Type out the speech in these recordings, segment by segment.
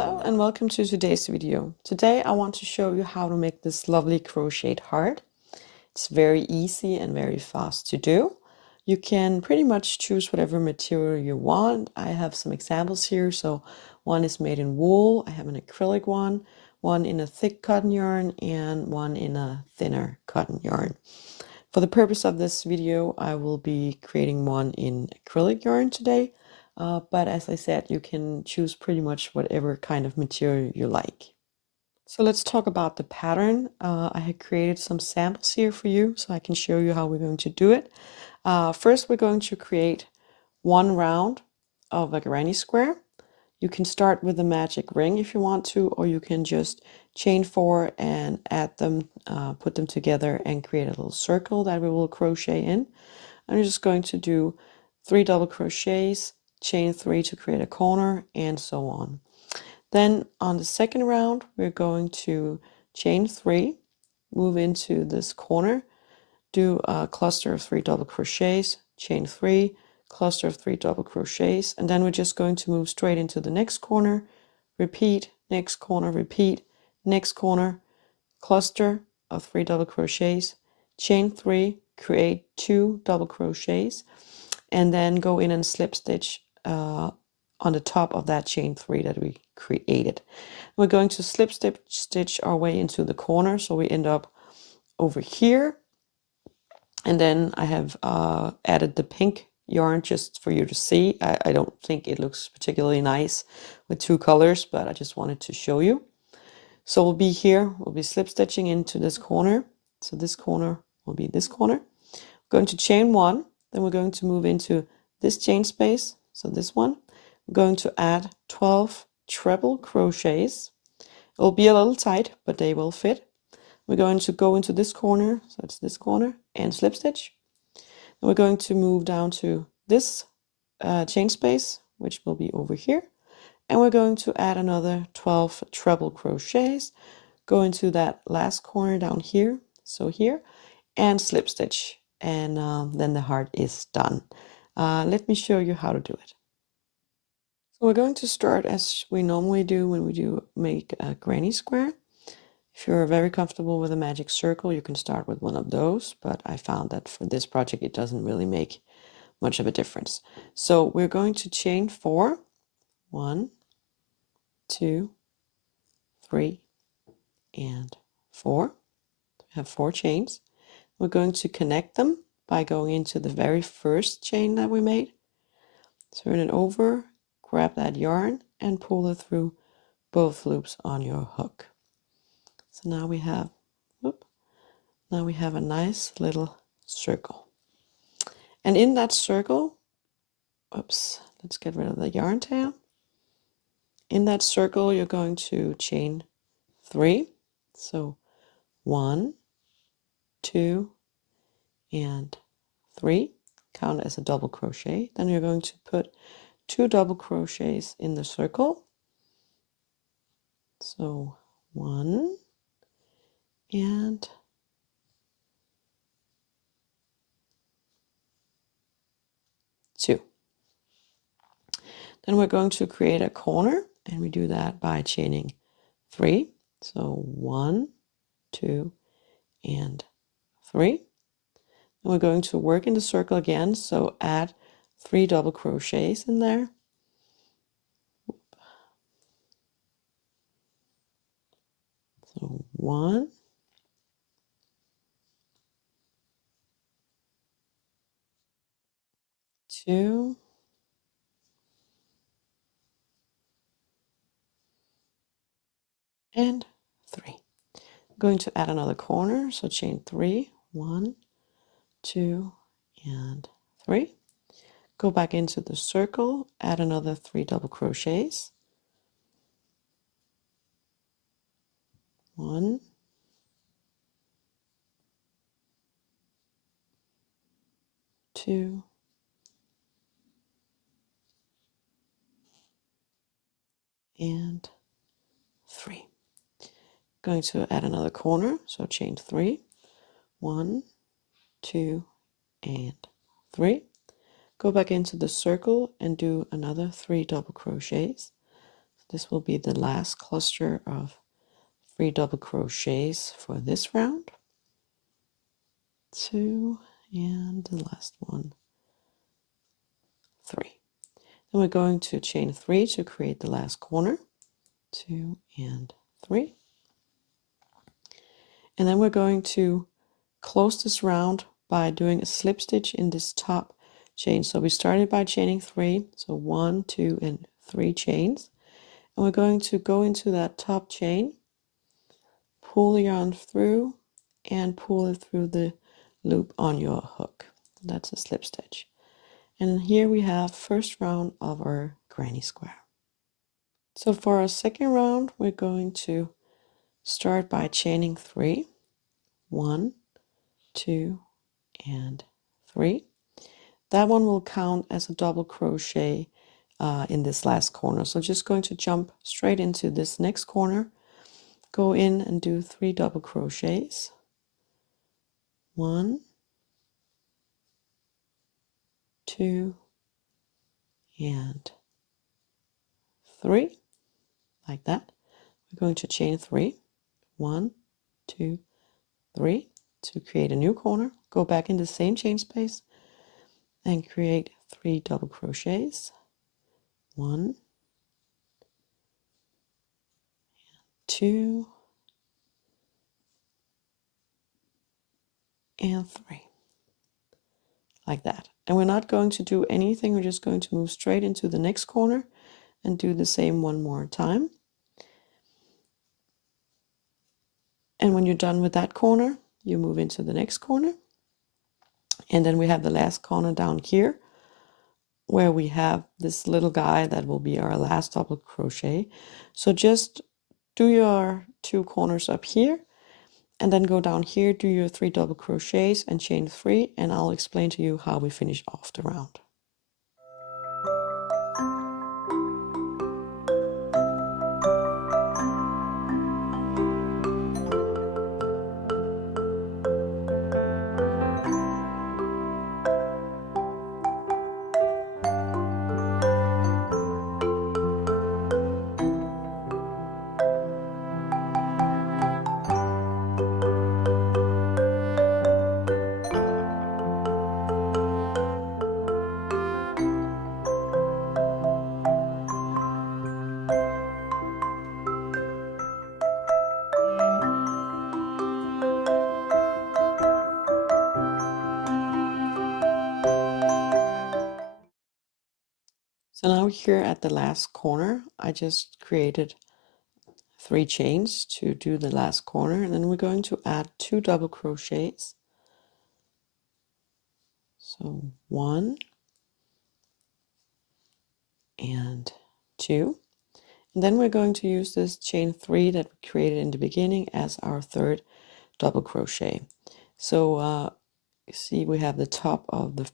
Hello and welcome to today's video. Today I want to show you how to make this lovely crocheted heart. It's very easy and very fast to do. You can pretty much choose whatever material you want. I have some examples here. So one is made in wool, I have an acrylic one in a thick cotton yarn, and one in a thinner cotton yarn. For the purpose of this video, I will be creating one in acrylic yarn today. But as I said, you can choose pretty much whatever kind of material you like. So let's talk about the pattern. I had created some samples here for you so I can show you how we're going to do it. First, we're going to create one round of a granny square. You can start with a magic ring if you want to, or you can just chain 4 and add them, put them together and create a little circle that we will crochet in. I'm just going to do 3 double crochets, chain 3 to create a corner, and so on. Then on the second round, we're going to chain 3, move into this corner, do a cluster of 3 double crochets, chain 3, cluster of 3 double crochets, and then we're just going to move straight into the next corner, repeat, next corner, repeat, next corner, cluster of 3 double crochets, chain 3, create 2 double crochets, and then go in and slip stitch on the top of that chain 3 that we created. We're going to slip stitch our way into the corner, so we end up over here. And then I have added the pink yarn just for you to see. I don't think it looks particularly nice with 2 colors, but I just wanted to show you. So we'll be here, we'll be slip stitching into this corner. So this corner will be this corner. We're going to chain 1, then we're going to move into this chain space, so this one. We're going to add 12 treble crochets. It will be a little tight, but they will fit. We're going to go into this corner, so it's this corner, and slip stitch. And we're going to move down to this chain space, which will be over here. And we're going to add another 12 treble crochets, go into that last corner down here, so here, and slip stitch. And then the heart is done. Let me show you how to do it. So we're going to start as we normally do when we make a granny square. If you're very comfortable with a magic circle, you can start with one of those, but I found that for this project it doesn't really make much of a difference. So we're going to chain 4, 1, 2, 3, and 4. We have 4 chains. We're going to connect them by going into the very first chain that we made. Turn it over, grab that yarn, and pull it through both loops on your hook. So now we have, a nice little circle. And in that circle, let's get rid of the yarn tail. In that circle, you're going to chain 3. So 1, 2, and 3. Count as a double crochet. Then you're going to put 2 double crochets in the circle. So 1 and 2. Then we're going to create a corner, and we do that by chaining 3. So 1, 2, and 3. And we're going to work in the circle again, so add 3 double crochets in there. So 1, 2, and 3. I'm going to add another corner, so chain 3, 1, 2, and 3. Go back into the circle, add another 3 double crochets. 1, 2, and 3. Going to add another corner, so chain 3, 1, 2, and 3. Go back into the circle and do another 3 double crochets. this will be the last cluster of 3 double crochets for this round. 2, and the last one, 3. Then we're going to chain 3 to create the last corner. 2 and 3. And then we're going to close this round by doing a slip stitch in this top chain. So we started by chaining 3, so 1, 2, and 3 chains. And we're going to go into that top chain, pull the yarn through, and pull it through the loop on your hook. That's a slip stitch. And here we have first round of our granny square. So for our second round, we're going to start by chaining 3. 1, 2, and 3. That one will count as a double crochet in this last corner. So just going to jump straight into this next corner, go in and do 3 double crochets. 1, 2, and 3, like that. We're going to chain 3. 1, 2, 3 to create a new corner. Go back in the same chain space and create 3 double crochets. 1, 2, and 3, like that. And we're not going to do anything, we're just going to move straight into the next corner and do the same one more time. And when you're done with that corner, you move into the next corner. And then we have the last corner down here where we have this little guy that will be our last double crochet. So just do your 2 corners up here and then go down here, do your 3 double crochets and chain 3, and I'll explain to you how we finish off the round. So now here at the last corner, I just created 3 chains to do the last corner, and then we're going to add 2 double crochets. So 1 and 2. And then we're going to use this chain 3 that we created in the beginning as our 3rd double crochet. So you see we have the top of the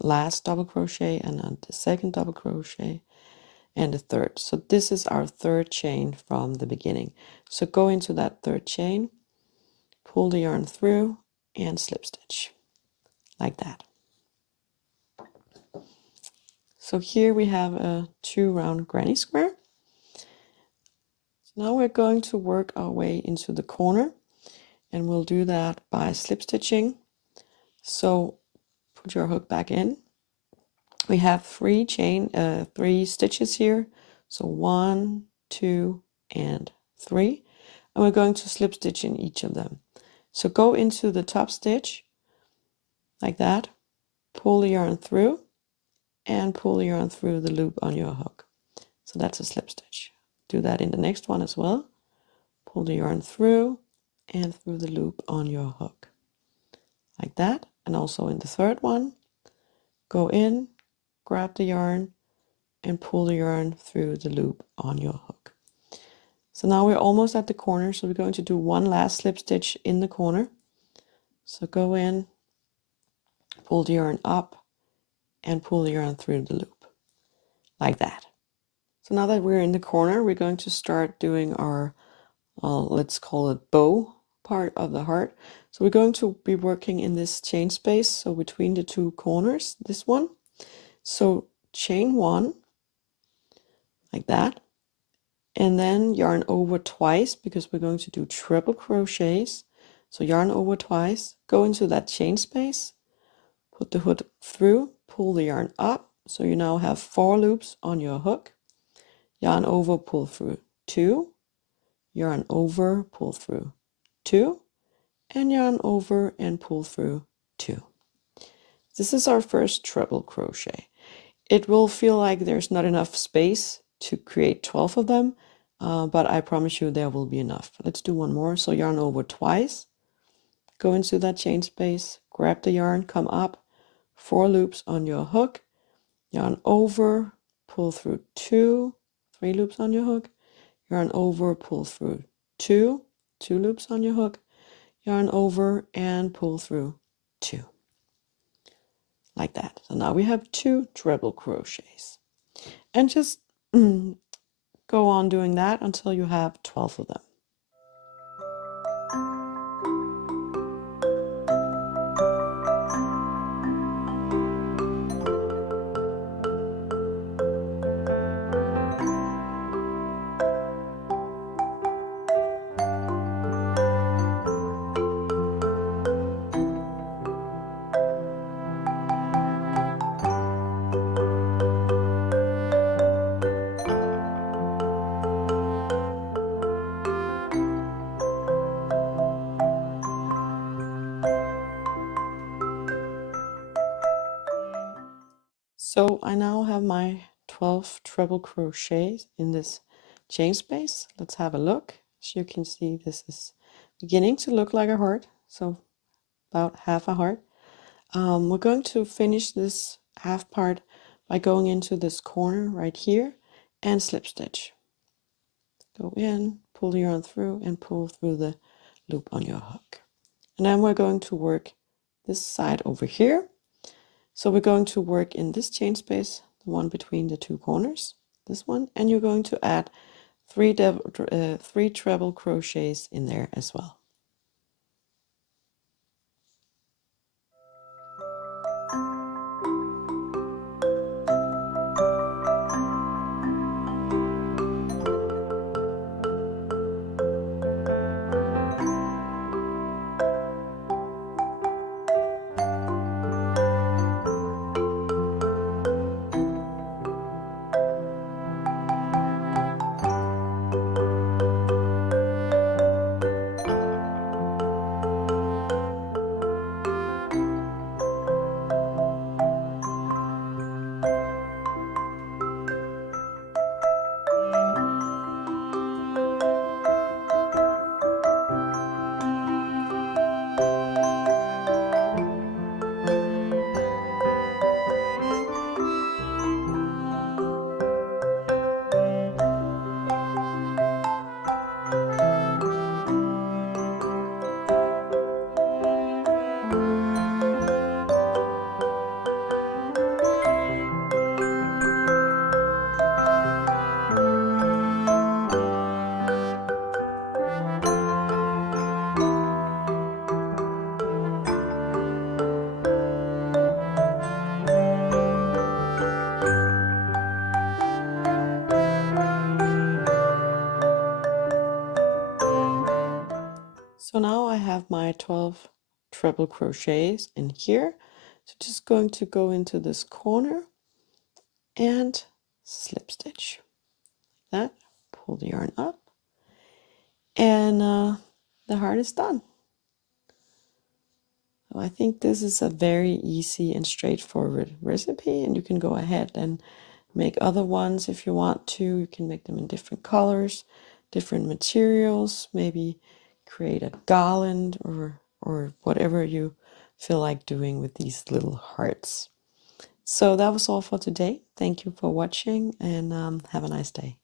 last double crochet and then the 2nd double crochet and the 3rd. So this is our 3rd chain from the beginning. So go into that 3rd chain, pull the yarn through and slip stitch like that. So here we have a 2 round granny square. So now we're going to work our way into the corner, and we'll do that by slip stitching. So put your hook back in. We have 3 stitches here. So 1, 2, and 3. And we're going to slip stitch in each of them. So go into the top stitch like that, pull the yarn through, and pull the yarn through the loop on your hook. So that's a slip stitch. Do that in the next one as well. Pull the yarn through and through the loop on your hook like that. And also in the 3rd one, go in, grab the yarn, and pull the yarn through the loop on your hook. So now we're almost at the corner, so we're going to do one last slip stitch in the corner. So go in, pull the yarn up, and pull the yarn through the loop like that. So now that we're in the corner, we're going to start doing our let's call it bow part of the heart. So we're going to be working in this chain space, so between the 2 corners, this one. So chain 1 like that, and then yarn over twice because we're going to do triple crochets. So yarn over twice, go into that chain space, put the hook through, pull the yarn up, so you now have 4 loops on your hook. Yarn over, pull through 2, yarn over, pull through 2, and yarn over and pull through 2. This is our first treble crochet. It will feel like there's not enough space to create 12 of them, but I promise you there will be enough. Let's do one more. So yarn over twice, go into that chain space, grab the yarn, come up, 4 loops on your hook, yarn over, pull through 2, 3 loops on your hook, yarn over, pull through 2, 2 loops on your hook, yarn over and pull through 2. Like that. So now we have 2 treble crochets. And just go on doing that until you have 12 of them. So I now have my 12 treble crochets in this chain space. Let's have a look. As you can see, this is beginning to look like a heart, so about half a heart. We're going to finish this half part by going into this corner right here and slip stitch. Go in, pull the yarn through, and pull through the loop on your hook. And then we're going to work this side over here. So we're going to work in this chain space, the one between the 2 corners, this one, and you're going to add 3 treble crochets in there as well. So now I have my 12 treble crochets in here. So just going to go into this corner and slip stitch. Like that, pull the yarn up, and the heart is done. So I think this is a very easy and straightforward recipe, and you can go ahead and make other ones if you want to. You can make them in different colors, different materials, maybe create a garland or whatever you feel like doing with these little hearts. So that was all for today. Thank you for watching, and have a nice day.